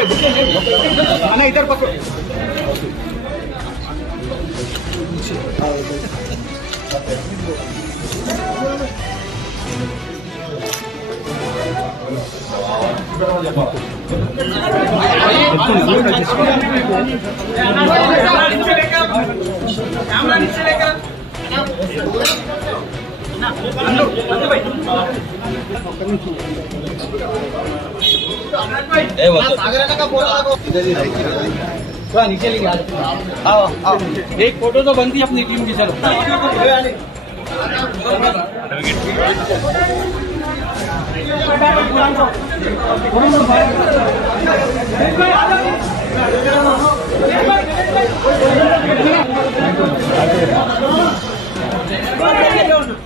अना इधर पकड़ो। कैमरा नीचे लेकर थोड़ा नीचे लेके आओ आओ। एक फोटो तो बनती है अपनी टीम की। चलो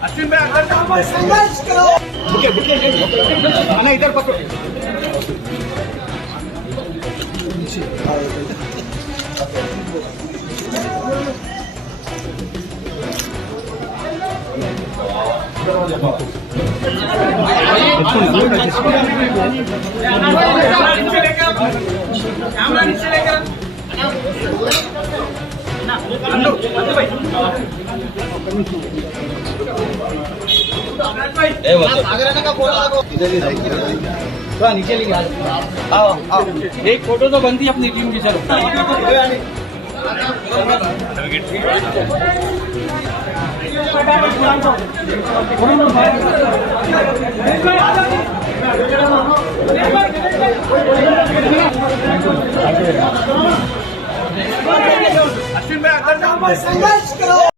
अश्विन भाई संघर्ष करो। इधर पकड़ो। कैमरा नीचे लेकर थोड़ा नीचे लेके आओ आओ। एक फोटो तो बनती है अपनी टीम की। चलो अश्विन भाई संघर्ष करो।